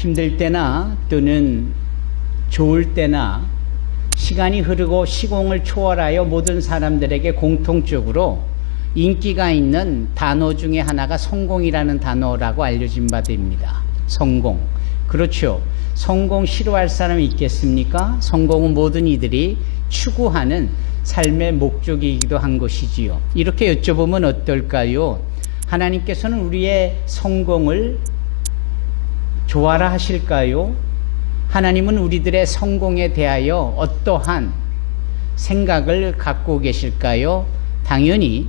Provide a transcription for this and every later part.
힘들 때나 또는 좋을 때나 시간이 흐르고 시공을 초월하여 모든 사람들에게 공통적으로 인기가 있는 단어 중에 하나가 성공이라는 단어라고 알려진 바 됩니다. 성공. 그렇죠. 성공 싫어할 사람이 있겠습니까? 성공은 모든 이들이 추구하는 삶의 목적이기도 한 것이지요. 이렇게 여쭤보면 어떨까요? 하나님께서는 우리의 성공을 좋아라 하실까요? 하나님은 우리들의 성공에 대하여 어떠한 생각을 갖고 계실까요? 당연히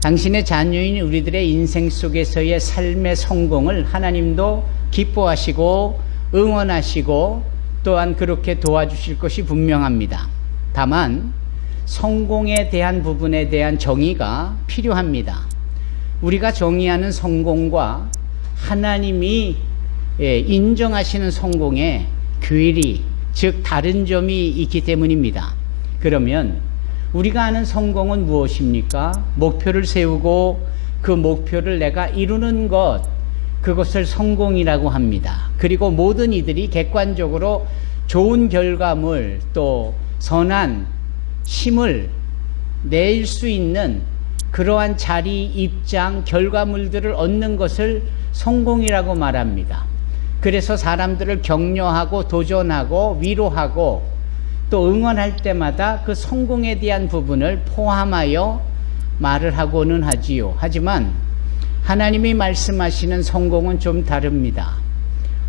당신의 자녀인 우리들의 인생 속에서의 삶의 성공을 하나님도 기뻐하시고 응원하시고 또한 그렇게 도와주실 것이 분명합니다. 다만 성공에 대한 부분에 대한 정의가 필요합니다. 우리가 정의하는 성공과 하나님이 인정하시는 성공의 괴리, 즉 다른 점이 있기 때문입니다. 그러면 우리가 아는 성공은 무엇입니까? 목표를 세우고 그 목표를 내가 이루는 것, 그것을 성공이라고 합니다. 그리고 모든 이들이 객관적으로 좋은 결과물 또 선한 힘을 낼 수 있는 그러한 자리, 입장, 결과물들을 얻는 것을 성공이라고 말합니다. 그래서 사람들을 격려하고 도전하고 위로하고 또 응원할 때마다 그 성공에 대한 부분을 포함하여 말을 하고는 하지요. 하지만 하나님이 말씀하시는 성공은 좀 다릅니다.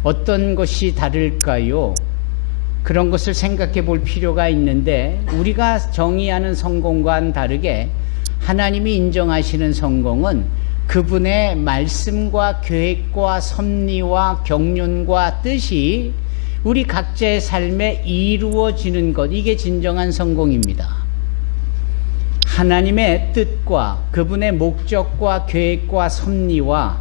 어떤 것이 다를까요? 그런 것을 생각해 볼 필요가 있는데 우리가 정의하는 성공과는 다르게 하나님이 인정하시는 성공은 그분의 말씀과 계획과 섭리와 경륜과 뜻이 우리 각자의 삶에 이루어지는 것, 이게 진정한 성공입니다. 하나님의 뜻과 그분의 목적과 계획과 섭리와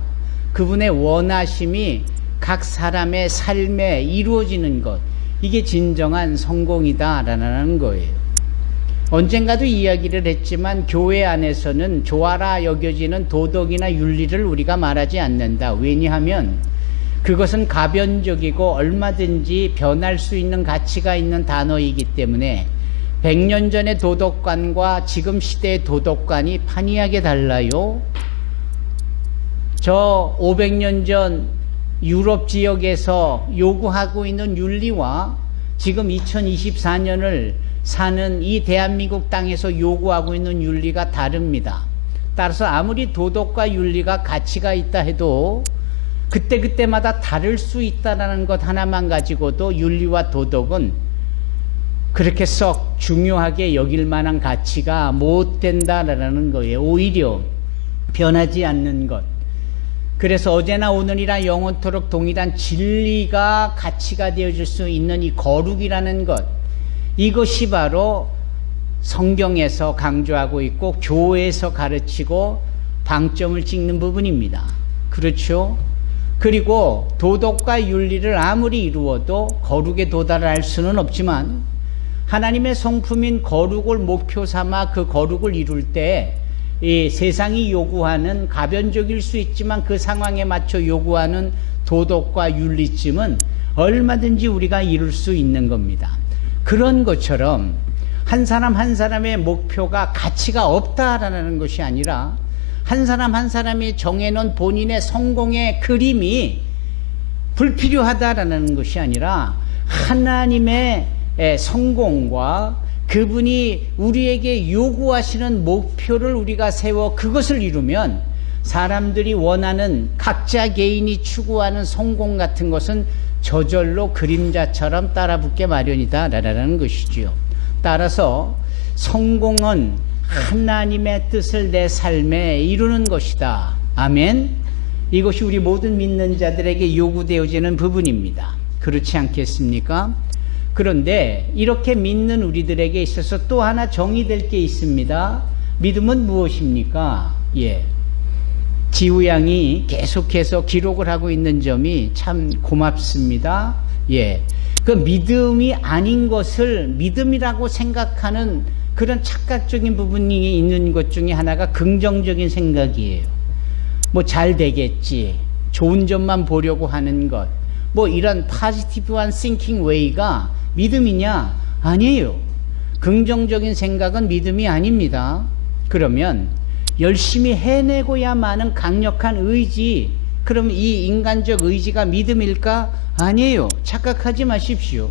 그분의 원하심이 각 사람의 삶에 이루어지는 것, 이게 진정한 성공이다라는 거예요. 언젠가도 이야기를 했지만 교회 안에서는 좋아라 여겨지는 도덕이나 윤리를 우리가 말하지 않는다. 왜냐하면 그것은 가변적이고 얼마든지 변할 수 있는 가치가 있는 단어이기 때문에 100년 전의 도덕관과 지금 시대의 도덕관이 판이하게 달라요. 저 500년 전 유럽 지역에서 요구하고 있는 윤리와 지금 2024년을 사는 이 대한민국 땅에서 요구하고 있는 윤리가 다릅니다. 따라서 아무리 도덕과 윤리가 가치가 있다 해도 그때그때마다 다를 수 있다는 것 하나만 가지고도 윤리와 도덕은 그렇게 썩 중요하게 여길 만한 가치가 못 된다라는 거예요. 오히려 변하지 않는 것. 그래서 어제나 오늘이나 영원토록 동일한 진리가 가치가 되어줄 수 있는 이 거룩이라는 것, 이것이 바로 성경에서 강조하고 있고 교회에서 가르치고 방점을 찍는 부분입니다. 그렇죠? 그리고 도덕과 윤리를 아무리 이루어도 거룩에 도달할 수는 없지만 하나님의 성품인 거룩을 목표 삼아 그 거룩을 이룰 때 이 세상이 요구하는 가변적일 수 있지만 그 상황에 맞춰 요구하는 도덕과 윤리쯤은 얼마든지 우리가 이룰 수 있는 겁니다. 그런 것처럼 한 사람 한 사람의 목표가 가치가 없다라는 것이 아니라 한 사람 한 사람이 정해놓은 본인의 성공의 그림이 불필요하다라는 것이 아니라 하나님의 성공과 그분이 우리에게 요구하시는 목표를 우리가 세워 그것을 이루면 사람들이 원하는 각자 개인이 추구하는 성공 같은 것은 저절로 그림자처럼 따라붙게 마련이다 라는 것이지요. 따라서 성공은 하나님의 뜻을 내 삶에 이루는 것이다. 아멘. 이것이 우리 모든 믿는 자들에게 요구되어지는 부분입니다. 그렇지 않겠습니까? 그런데 이렇게 믿는 우리들에게 있어서 또 하나 정의될 게 있습니다. 믿음은 무엇입니까? 지우 양이 계속해서 기록을 하고 있는 점이 참 고맙습니다. 그 믿음이 아닌 것을 믿음이라고 생각하는 그런 착각적인 부분이 있는 것 중에 하나가 긍정적인 생각이에요. 뭐 잘 되겠지, 좋은 점만 보려고 하는 것, 뭐 이런 파지티브한 싱킹 웨이가 믿음이냐? 아니에요. 긍정적인 생각은 믿음이 아닙니다. 그러면 열심히 해내고야만은 강력한 의지, 그럼 이 인간적 의지가 믿음일까? 아니에요. 착각하지 마십시오.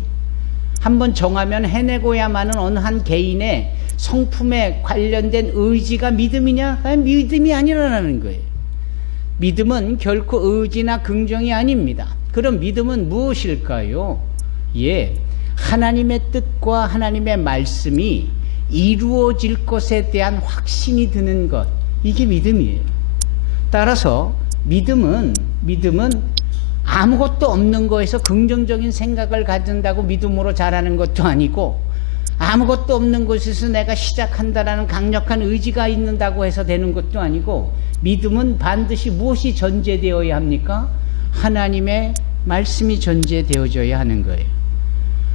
한번 정하면 해내고야만은 어느 한 개인의 성품에 관련된 의지가 믿음이냐? 믿음이 아니라는 거예요. 믿음은 결코 의지나 긍정이 아닙니다. 그럼 믿음은 무엇일까요? 예, 하나님의 뜻과 하나님의 말씀이 이루어질 것에 대한 확신이 드는 것, 이게 믿음이에요. 따라서 믿음은 아무것도 없는 거에서 긍정적인 생각을 가진다고 믿음으로 자라는 것도 아니고, 아무것도 없는 곳에서 내가 시작한다라는 강력한 의지가 있는다고 해서 되는 것도 아니고, 믿음은 반드시 무엇이 전제되어야 합니까? 하나님의 말씀이 전제되어져야 하는 거예요.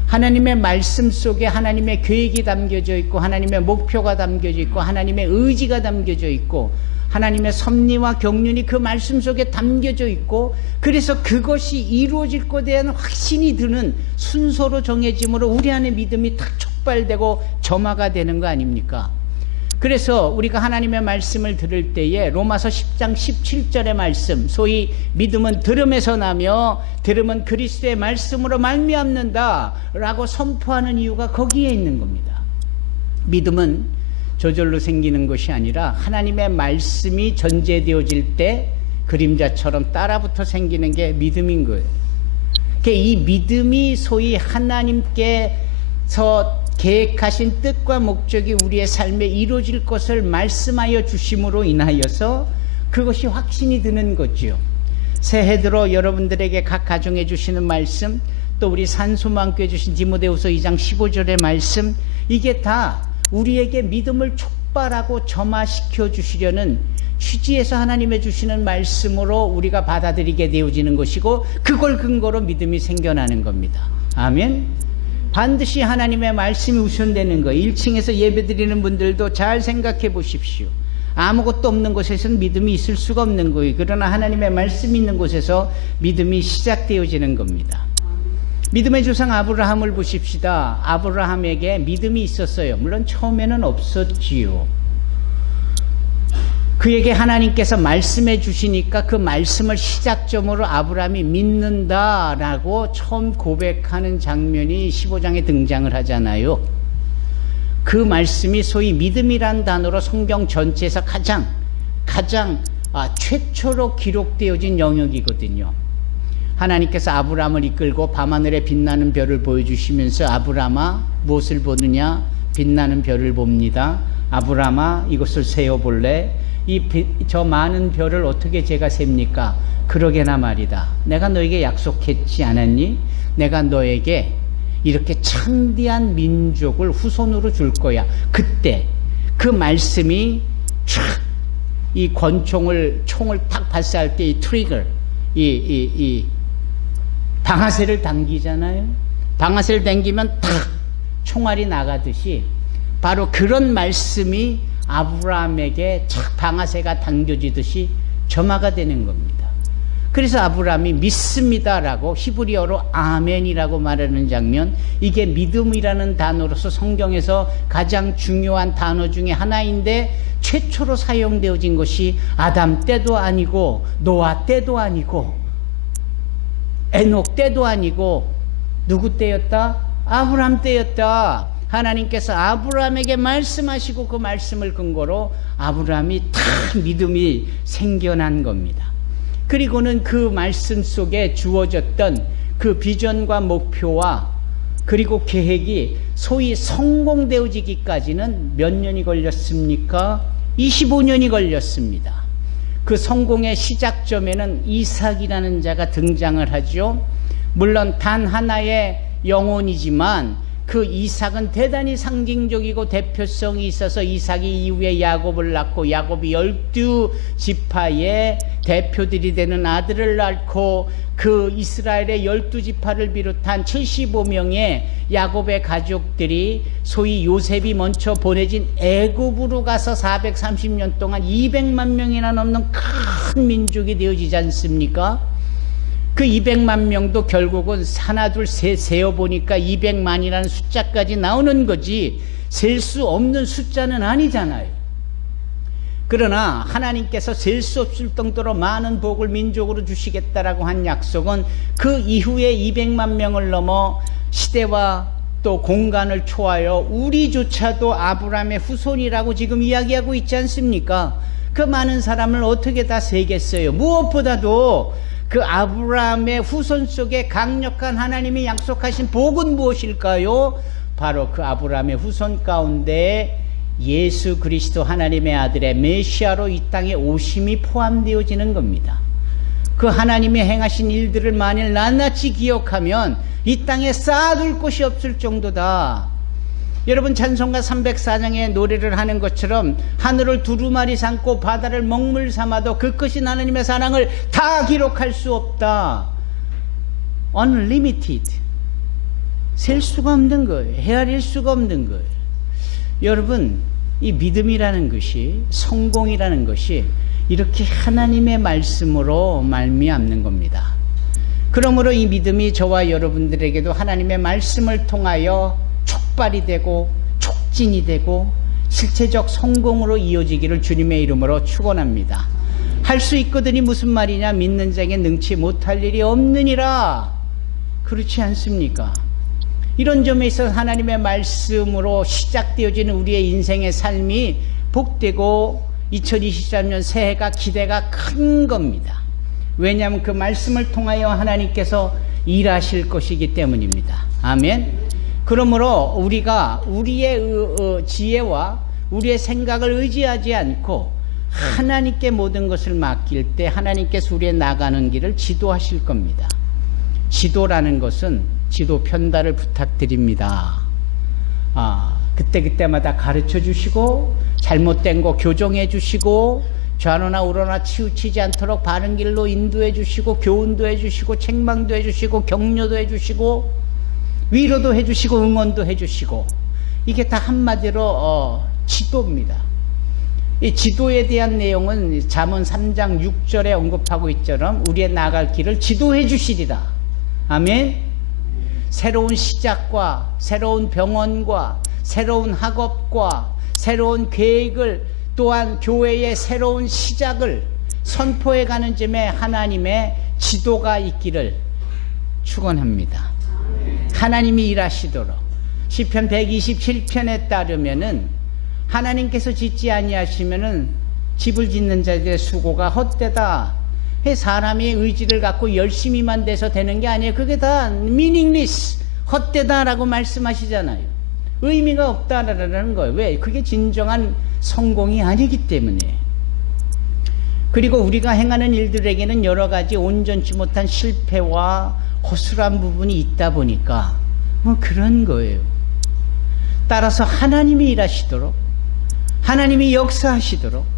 하나님의 말씀 속에 하나님의 계획이 담겨져 있고, 하나님의 목표가 담겨져 있고, 하나님의 의지가 담겨져 있고, 하나님의 섭리와 경륜이 그 말씀 속에 담겨져 있고, 그래서 그것이 이루어질 것에 대한 확신이 드는 순서로 정해짐으로 우리 안에 믿음이 탁 촉발되고 점화가 되는 거 아닙니까? 그래서 우리가 하나님의 말씀을 들을 때에 로마서 10장 17절의 말씀, 소위 믿음은 들음에서 나며 들음은 그리스도의 말씀으로 말미암는다 라고 선포하는 이유가 거기에 있는 겁니다. 믿음은 저절로 생기는 것이 아니라 하나님의 말씀이 전제되어질 때 그림자처럼 따라붙어 생기는 게 믿음인 거예요. 이 믿음이 소위 하나님께서 계획하신 뜻과 목적이 우리의 삶에 이루어질 것을 말씀하여 주심으로 인하여서 그것이 확신이 드는 거죠. 새해 들어 여러분들에게 각 가정해 주시는 말씀, 또 우리 산소망교회 주신 디모데후서 2장 15절의 말씀, 이게 다 우리에게 믿음을 촉발하고 점화시켜 주시려는 취지에서 하나님의 주시는 말씀으로 우리가 받아들이게 되어지는 것이고, 그걸 근거로 믿음이 생겨나는 겁니다. 아멘. 반드시 하나님의 말씀이 우선되는 거예요. 1층에서 예배드리는 분들도 잘 생각해 보십시오. 아무것도 없는 곳에서는 믿음이 있을 수가 없는 거예요. 그러나 하나님의 말씀이 있는 곳에서 믿음이 시작되어지는 겁니다. 믿음의 조상 아브라함을 보십시다. 아브라함에게 믿음이 있었어요. 물론 처음에는 없었지요. 그에게 하나님께서 말씀해 주시니까 그 말씀을 시작점으로 아브라함이 믿는다라고 처음 고백하는 장면이 15장에 등장을 하잖아요. 그 말씀이 소위 믿음이란 단어로 성경 전체에서 가장 최초로 기록되어진 영역이거든요. 하나님께서 아브라함을 이끌고 밤하늘에 빛나는 별을 보여주시면서 아브라함아 무엇을 보느냐? 빛나는 별을 봅니다. 아브라함아 이것을 세어볼래? 저 많은 별을 어떻게 제가 셉니까? 그러게나 말이다. 내가 너에게 약속했지 않았니? 내가 너에게 이렇게 창대한 민족을 후손으로 줄 거야. 그때 그 말씀이 촥 이 총을 탁 발사할 때 이 트리거, 이 방아쇠를 당기잖아요. 방아쇠를 당기면 탁 총알이 나가듯이 바로 그런 말씀이 아브라함에게 착 방아쇠가 당겨지듯이 점화가 되는 겁니다. 그래서 아브라함이 믿습니다라고 히브리어로 아멘이라고 말하는 장면, 이게 믿음이라는 단어로서 성경에서 가장 중요한 단어 중에 하나인데 최초로 사용되어진 것이 아담 때도 아니고 노아 때도 아니고 에녹 때도 아니고 누구 때였다? 아브라함 때였다. 하나님께서 아브라함에게 말씀하시고 그 말씀을 근거로 아브라함이 탁 믿음이 생겨난 겁니다. 그리고는 그 말씀 속에 주어졌던 그 비전과 목표와 그리고 계획이 소위 성공되어지기까지는 몇 년이 걸렸습니까? 25년이 걸렸습니다. 그 성공의 시작점에는 이삭이라는 자가 등장을 하죠. 물론 단 하나의 영혼이지만 그 이삭은 대단히 상징적이고 대표성이 있어서 이삭이 이후에 야곱을 낳고 야곱이 12지파의 대표들이 되는 아들을 낳고 그 이스라엘의 12지파를 비롯한 75명의 야곱의 가족들이 소위 요셉이 먼저 보내진 애굽으로 가서 430년 동안 200만 명이나 넘는 큰 민족이 되어지지 않습니까? 그 200만 명도 결국은 하나 둘 셋 세어보니까 200만이라는 숫자까지 나오는 거지 셀 수 없는 숫자는 아니잖아요. 그러나 하나님께서 셀 수 없을 정도로 많은 복을 민족으로 주시겠다라고 한 약속은 그 이후에 200만 명을 넘어 시대와 또 공간을 초하여 우리조차도 아브라함의 후손이라고 지금 이야기하고 있지 않습니까? 그 많은 사람을 어떻게 다 세겠어요? 무엇보다도 그 아브라함의 후손 속에 강력한 하나님이 약속하신 복은 무엇일까요? 바로 그 아브라함의 후손 가운데 예수 그리스도 하나님의 아들의 메시아로 이 땅에 오심이 포함되어지는 겁니다. 그 하나님이 행하신 일들을 만일 낱낱이 기억하면 이 땅에 쌓아둘 곳이 없을 정도다. 여러분 찬송가 304장의 노래를 하는 것처럼 하늘을 두루마리 삼고 바다를 먹물 삼아도 그 크신 하나님의 사랑을 다 기록할 수 없다. Unlimited. 셀 수가 없는 거예요. 헤아릴 수가 없는 거예요. 여러분 이 믿음이라는 것이 성공이라는 것이 이렇게 하나님의 말씀으로 말미암는 겁니다. 그러므로 이 믿음이 저와 여러분들에게도 하나님의 말씀을 통하여 촉발이 되고 촉진이 되고 실체적 성공으로 이어지기를 주님의 이름으로 축원합니다. 할 수 있거든이 무슨 말이냐? 믿는 자에게 능치 못할 일이 없느니라. 그렇지 않습니까? 이런 점에 있어서 하나님의 말씀으로 시작되어지는 우리의 인생의 삶이 복되고 2023년 새해가 기대가 큰 겁니다. 왜냐하면 그 말씀을 통하여 하나님께서 일하실 것이기 때문입니다. 아멘. 그러므로 우리가 우리의 지혜와 우리의 생각을 의지하지 않고 하나님께 모든 것을 맡길 때 하나님께서 우리의 나가는 길을 지도하실 겁니다. 지도라는 것은 지도 편달을 부탁드립니다. 그때마다 가르쳐 주시고 잘못된 거 교정해 주시고 좌로나 우로나 치우치지 않도록 바른 길로 인도해 주시고 교훈도 해 주시고 책망도 해 주시고 격려도 해 주시고 위로도 해 주시고 응원도 해 주시고 이게 다 한마디로 지도입니다. 이 지도에 대한 내용은 잠언 3장 6절에 언급하고 있처럼 우리의 나갈 길을 지도해 주시리라. 아멘. 새로운 시작과 새로운 병원과 새로운 학업과 새로운 계획을 또한 교회의 새로운 시작을 선포해 가는 점에 하나님의 지도가 있기를 축원합니다. 하나님이 일하시도록 시편 127편에 따르면은 하나님께서 짓지 아니하시면은 집을 짓는 자들의 수고가 헛되다. 사람이 의지를 갖고 열심히만 돼서 되는 게 아니에요. 그게 다 meaningless, 헛되다라고 말씀하시잖아요. 의미가 없다라는 거예요. 왜? 그게 진정한 성공이 아니기 때문에. 그리고 우리가 행하는 일들에게는 여러 가지 온전치 못한 실패와 허술한 부분이 있다 보니까 그런 거예요. 따라서 하나님이 일하시도록 하나님이 역사하시도록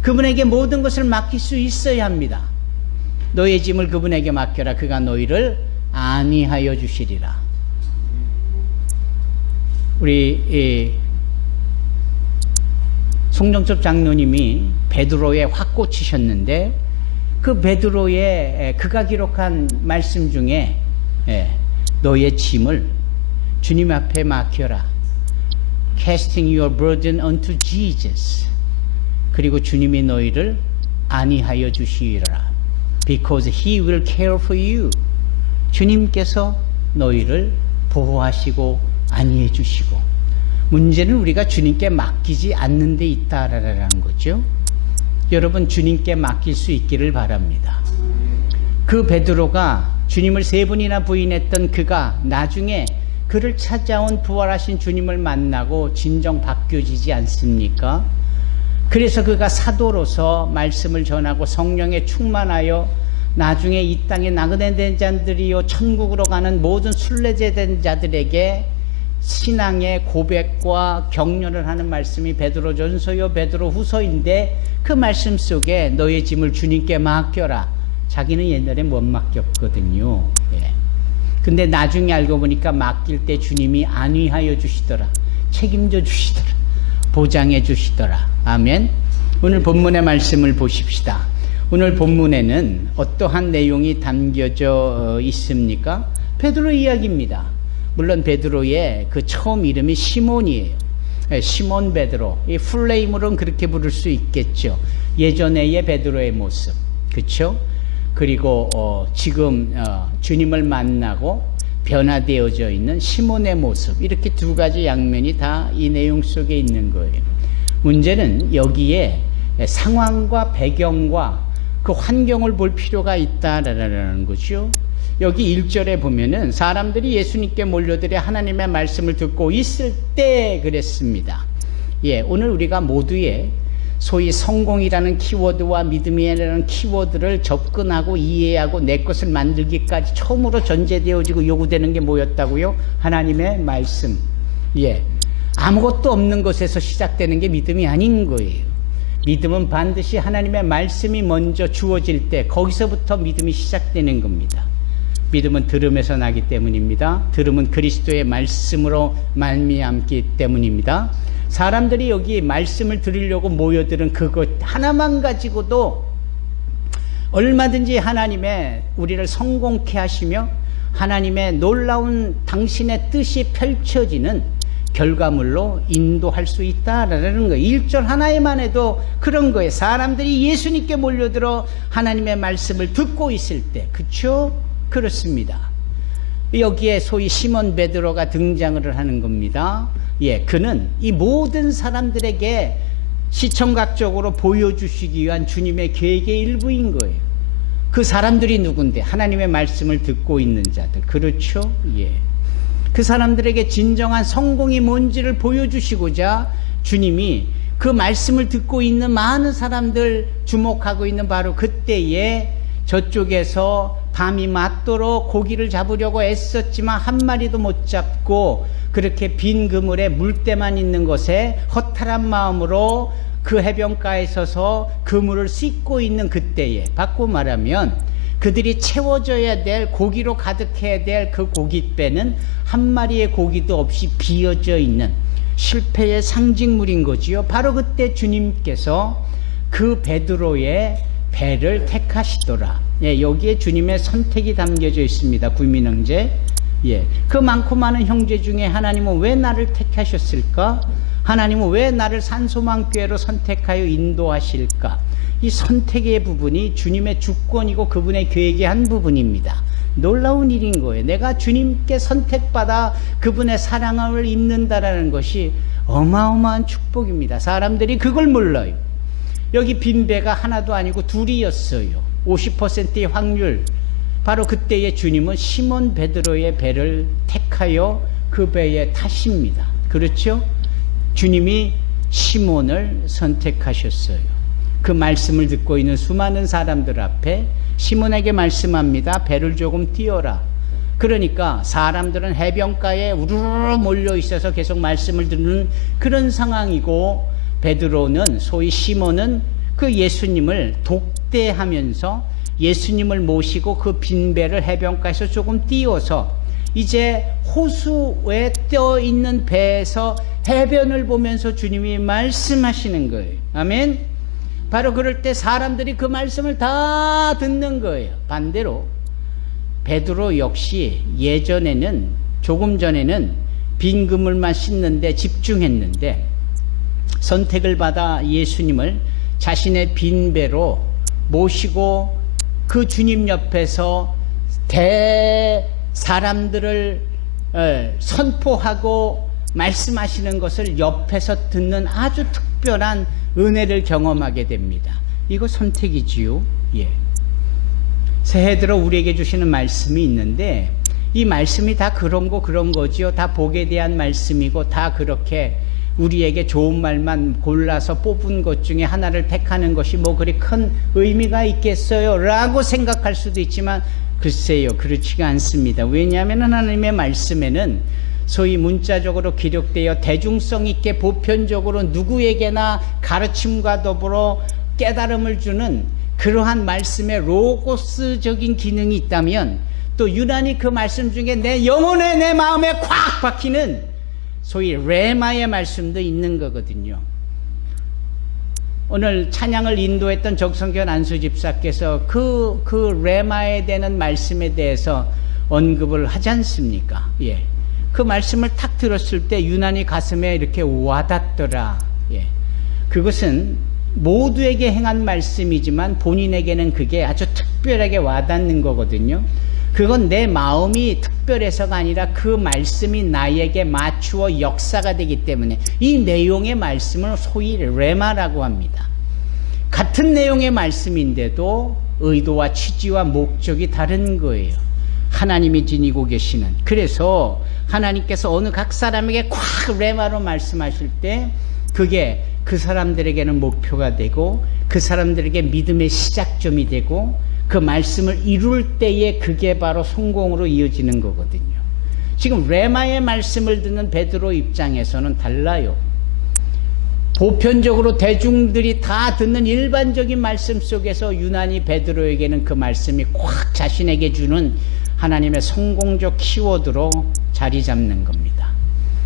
그분에게 모든 것을 맡길 수 있어야 합니다. 너의 짐을 그분에게 맡겨라. 그가 너희를 안위하여 주시리라. 우리 송정섭 장로님이 베드로에 확 꽂히셨는데 그 베드로의 그가 기록한 말씀 중에 너의 짐을 주님 앞에 맡겨라. Casting your burden unto Jesus. 그리고 주님이 너희를 안위하여 주시리라. Because He will care for you. 주님께서 너희를 보호하시고 안위해 주시고. 문제는 우리가 주님께 맡기지 않는 데 있다라는 거죠. 여러분 주님께 맡길 수 있기를 바랍니다. 그 베드로가 주님을 3번이나 부인했던 그가 나중에 그를 찾아온 부활하신 주님을 만나고 진정 바뀌어지지 않습니까? 그래서 그가 사도로서 말씀을 전하고 성령에 충만하여 나중에 이 땅에 나그네된 자들이요 천국으로 가는 모든 순례자된 자들에게 신앙의 고백과 격려를 하는 말씀이 베드로전서요 베드로후서인데 그 말씀 속에 너의 짐을 주님께 맡겨라. 자기는 옛날에 못 맡겼거든요. 근데 나중에 알고 보니까 맡길 때 주님이 안위하여 주시더라. 책임져 주시더라. 보장해 주시더라. 아멘. 오늘 본문의 말씀을 보십시다. 오늘 본문에는 어떠한 내용이 담겨져 있습니까? 베드로 이야기입니다. 물론 베드로의 그 처음 이름이 시몬이에요. 시몬 베드로. 이 풀네임으로는 그렇게 부를 수 있겠죠. 예전의 베드로의 모습. 그렇죠? 그리고 지금 주님을 만나고 변화되어져 있는 시몬의 모습. 이렇게 두 가지 양면이 다 이 내용 속에 있는 거예요. 문제는 여기에 상황과 배경과 그 환경을 볼 필요가 있다라는 거죠. 여기 1절에 보면은 사람들이 예수님께 몰려들어 하나님의 말씀을 듣고 있을 때 그랬습니다. 예, 오늘 우리가 모두의 소위 성공이라는 키워드와 믿음이라는 키워드를 접근하고 이해하고 내 것을 만들기까지 처음으로 전제되어지고 요구되는 게 뭐였다고요? 하나님의 말씀. 예, 아무것도 없는 것에서 시작되는 게 믿음이 아닌 거예요. 믿음은 반드시 하나님의 말씀이 먼저 주어질 때 거기서부터 믿음이 시작되는 겁니다. 믿음은 들음에서 나기 때문입니다. 들음은 그리스도의 말씀으로 말미암기 때문입니다. 사람들이 여기 말씀을 들으려고 모여들은 그것 하나만 가지고도 얼마든지 하나님의 우리를 성공케 하시며 하나님의 놀라운 당신의 뜻이 펼쳐지는 결과물로 인도할 수 있다라는 거예요. 1절 하나에만 해도 그런 거예요. 사람들이 예수님께 몰려들어 하나님의 말씀을 듣고 있을 때. 그렇죠? 그렇습니다. 여기에 소위 시몬 베드로가 등장을 하는 겁니다. 예, 그는 이 모든 사람들에게 시청각적으로 보여주시기 위한 주님의 계획의 일부인 거예요. 그 사람들이 누군데? 하나님의 말씀을 듣고 있는 자들. 그렇죠? 예. 그 사람들에게 진정한 성공이 뭔지를 보여주시고자 주님이 그 말씀을 듣고 있는 많은 사람들 주목하고 있는 바로 그때에 저쪽에서 밤이 맞도록 고기를 잡으려고 애썼지만 한 마리도 못 잡고 그렇게 빈 그물에 물때만 있는 것에 허탈한 마음으로 그 해변가에 서서 그물을 씻고 있는 그때에, 바꿔 말하면 그들이 채워져야 될, 고기로 가득해야 될 그 고깃배는 한 마리의 고기도 없이 비어져 있는 실패의 상징물인 거지요. 바로 그때 주님께서 그 베드로의 배를 택하시더라. 예, 여기에 주님의 선택이 담겨져 있습니다. 구민형제. 예, 그 많고 많은 형제 중에 하나님은 왜 나를 택하셨을까? 하나님은 왜 나를 산소망교회로 선택하여 인도하실까? 이 선택의 부분이 주님의 주권이고 그분의 계획의 한 부분입니다. 놀라운 일인 거예요. 내가 주님께 선택받아 그분의 사랑을 입는다라는 것이 어마어마한 축복입니다. 사람들이 그걸 몰라요. 여기 빈 배가 하나도 아니고 둘이었어요. 50%의 확률. 바로 그때의 주님은 시몬 베드로의 배를 택하여 그 배에 타십니다. 그렇죠? 주님이 시몬을 선택하셨어요. 그 말씀을 듣고 있는 수많은 사람들 앞에 시몬에게 말씀합니다. 배를 조금 띄워라. 그러니까 사람들은 해변가에 우르르 몰려 있어서 계속 말씀을 듣는 그런 상황이고, 베드로는, 소위 시몬은 그 예수님을 독대하면서 예수님을 모시고 그 빈 배를 해변가에서 조금 띄워서 이제 호수에 떠 있는 배에서 해변을 보면서 주님이 말씀하시는 거예요. 아멘. 바로 그럴 때 사람들이 그 말씀을 다 듣는 거예요. 반대로 베드로 역시 예전에는, 조금 전에는 빈 그물만 씻는데 집중했는데 선택을 받아 예수님을 자신의 빈 배로 모시고 그 주님 옆에서 사람들을 선포하고 말씀하시는 것을 옆에서 듣는 아주 특별한 은혜를 경험하게 됩니다. 이거 선택이지요. 예. 새해 들어 우리에게 주시는 말씀이 있는데 이 말씀이 다 그런 거지요. 다 복에 대한 말씀이고 다 그렇게 우리에게 좋은 말만 골라서 뽑은 것 중에 하나를 택하는 것이 뭐 그리 큰 의미가 있겠어요? 라고 생각할 수도 있지만 글쎄요, 그렇지가 않습니다. 왜냐하면 하나님의 말씀에는 소위 문자적으로 기록되어 대중성 있게 보편적으로 누구에게나 가르침과 더불어 깨달음을 주는 그러한 말씀의 로고스적인 기능이 있다면, 또 유난히 그 말씀 중에 내 영혼에, 내 마음에 콱 박히는 소위 레마의 말씀도 있는 거거든요. 오늘 찬양을 인도했던 적성견 안수 집사께서 그 레마에 대한 말씀에 대해서 언급을 하지 않습니까? 예. 그 말씀을 탁 들었을 때 유난히 가슴에 이렇게 와닿더라. 예. 그것은 모두에게 행한 말씀이지만 본인에게는 그게 아주 특별하게 와닿는 거거든요. 그건 내 마음이 특별해서가 아니라 그 말씀이 나에게 맞추어 역사가 되기 때문에 이 내용의 말씀을 소위 레마라고 합니다. 같은 내용의 말씀인데도 의도와 취지와 목적이 다른 거예요. 하나님이 지니고 계시는. 그래서 하나님께서 어느 각 사람에게 콱 레마로 말씀하실 때 그게 그 사람들에게는 목표가 되고 그 사람들에게 믿음의 시작점이 되고 그 말씀을 이룰 때에 그게 바로 성공으로 이어지는 거거든요. 지금 레마의 말씀을 듣는 베드로 입장에서는 달라요. 보편적으로 대중들이 다 듣는 일반적인 말씀 속에서 유난히 베드로에게는 그 말씀이 꽉 자신에게 주는 하나님의 성공적 키워드로 자리 잡는 겁니다.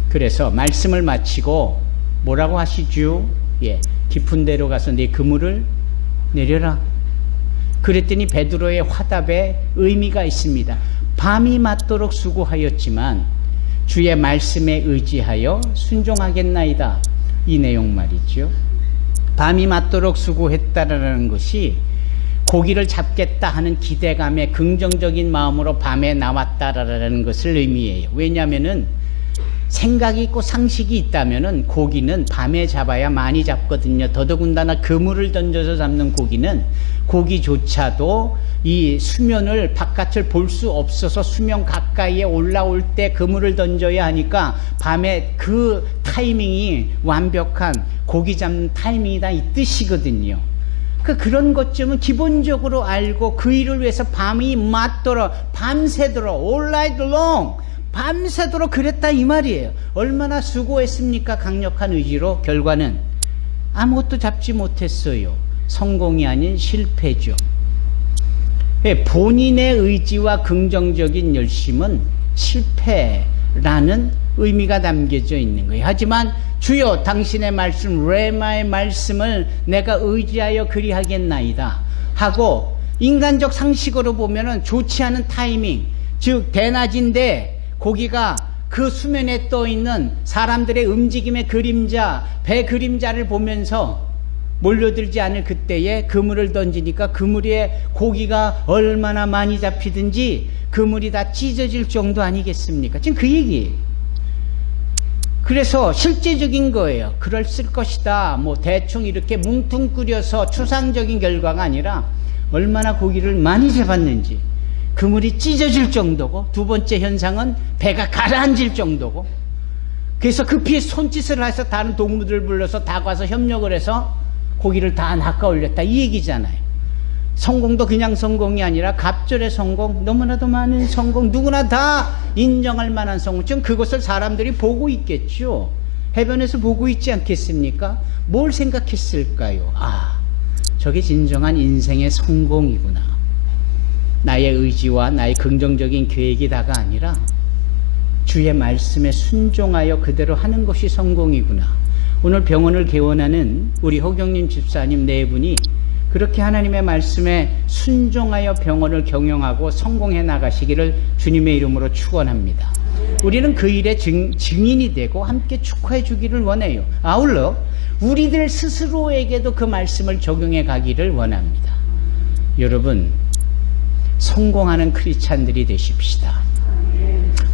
그래서 말씀을 마치고 뭐라고 하시죠? 예, 깊은 데로 가서 네 그물을 내려라. 그랬더니 베드로의 화답에 의미가 있습니다. 밤이 맞도록 수고하였지만 주의 말씀에 의지하여 순종하겠나이다. 이 내용 말이죠. 밤이 맞도록 수고했다라는 것이 고기를 잡겠다 하는 기대감에 긍정적인 마음으로 밤에 나왔다라는 것을 의미해요. 왜냐하면은 생각이 있고 상식이 있다면은 고기는 밤에 잡아야 많이 잡거든요. 더더군다나 그물을 던져서 잡는 고기는 고기조차도 이 수면을 바깥을 볼 수 없어서 수면 가까이에 올라올 때 그물을 던져야 하니까 밤에 그 타이밍이 완벽한 고기 잡는 타이밍이 다 이 뜻이거든요. 그런 것쯤은 기본적으로 알고 그 일을 위해서 밤이 맞도록 밤새도록 all night long 밤새도록 그랬다 이 말이에요. 얼마나 수고했습니까? 강력한 의지로. 결과는 아무것도 잡지 못했어요. 성공이 아닌 실패죠. 본인의 의지와 긍정적인 열심은 실패라는 의미가 담겨져 있는 거예요. 하지만 주여 당신의 말씀 레마의 말씀을 내가 의지하여 그리하겠나이다 하고 인간적 상식으로 보면은 좋지 않은 타이밍, 즉 대낮인데 고기가 그 수면에 떠 있는 사람들의 움직임의 그림자, 배 그림자를 보면서 몰려들지 않을 그때에 그물을 던지니까 그물에 고기가 얼마나 많이 잡히든지 그물이 다 찢어질 정도 아니겠습니까? 지금 그 얘기예요. 그래서 실제적인 거예요. 그랬을 것이다. 뭐 대충 이렇게 뭉뚱그려서 추상적인 결과가 아니라 얼마나 고기를 많이 잡았는지 그물이 찢어질 정도고, 두 번째 현상은 배가 가라앉을 정도고, 그래서 급히 손짓을 해서 다른 동무들을 불러서 다 가서 협력을 해서 고기를 다 낚아 올렸다 이 얘기잖아요. 성공도 그냥 성공이 아니라 갑절의 성공, 너무나도 많은 성공, 누구나 다 인정할 만한 성공. 지금 그것을 사람들이 보고 있겠죠. 해변에서 보고 있지 않겠습니까? 뭘 생각했을까요? 아, 저게 진정한 인생의 성공이구나. 나의 의지와 나의 긍정적인 계획이 다가 아니라 주의 말씀에 순종하여 그대로 하는 것이 성공이구나. 오늘 병원을 개원하는 우리 허경림 집사님 네 분이 그렇게 하나님의 말씀에 순종하여 병원을 경영하고 성공해 나가시기를 주님의 이름으로 축원합니다. 우리는 그 일의 증인이 되고 함께 축하해 주기를 원해요. 아울러 우리들 스스로에게도 그 말씀을 적용해 가기를 원합니다. 여러분, 성공하는 크리스찬들이 되십시다.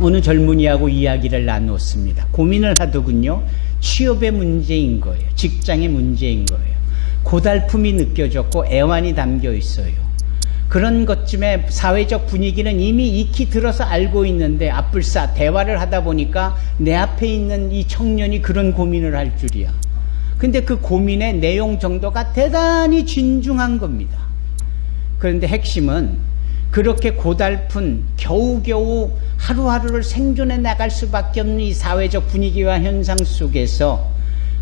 어느 젊은이하고 이야기를 나누었습니다. 고민을 하더군요. 취업의 문제인 거예요. 직장의 문제인 거예요. 고달픔이 느껴졌고 애환이 담겨 있어요. 그런 것쯤에 사회적 분위기는 이미 익히 들어서 알고 있는데 앞불싸 대화를 하다 보니까 내 앞에 있는 이 청년이 그런 고민을 할 줄이야. 근데 그 고민의 내용 정도가 대단히 진중한 겁니다. 그런데 핵심은 그렇게 고달픈 겨우겨우 하루하루를 생존해 나갈 수밖에 없는 이 사회적 분위기와 현상 속에서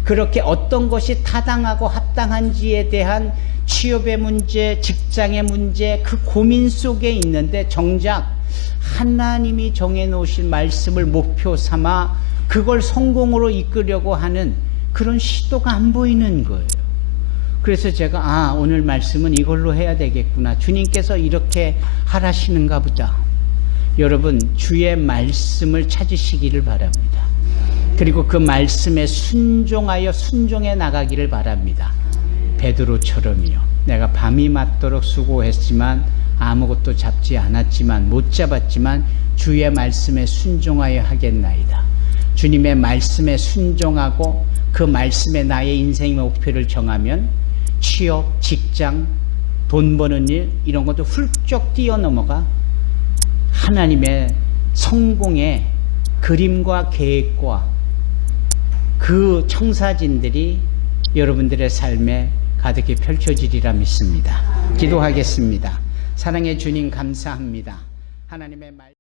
그렇게 어떤 것이 타당하고 합당한지에 대한 취업의 문제, 직장의 문제, 그 고민 속에 있는데 정작 하나님이 정해놓으신 말씀을 목표 삼아 그걸 성공으로 이끌려고 하는 그런 시도가 안 보이는 거예요. 그래서 제가 오늘 말씀은 이걸로 해야 되겠구나. 주님께서 이렇게 하라시는가 보다. 여러분, 주의 말씀을 찾으시기를 바랍니다. 그리고 그 말씀에 순종하여 순종해 나가기를 바랍니다. 베드로처럼이요. 내가 밤이 맞도록 수고했지만 아무것도 잡지 않았지만 못 잡았지만 주의 말씀에 순종하여 하겠나이다. 주님의 말씀에 순종하고 그 말씀에 나의 인생의 목표를 정하면 취업, 직장, 돈 버는 일 이런 것도 훌쩍 뛰어넘어가 하나님의 성공의 그림과 계획과 그 청사진들이 여러분들의 삶에 가득히 펼쳐지리라 믿습니다. 기도하겠습니다. 사랑의 주님 감사합니다. 하나님의 말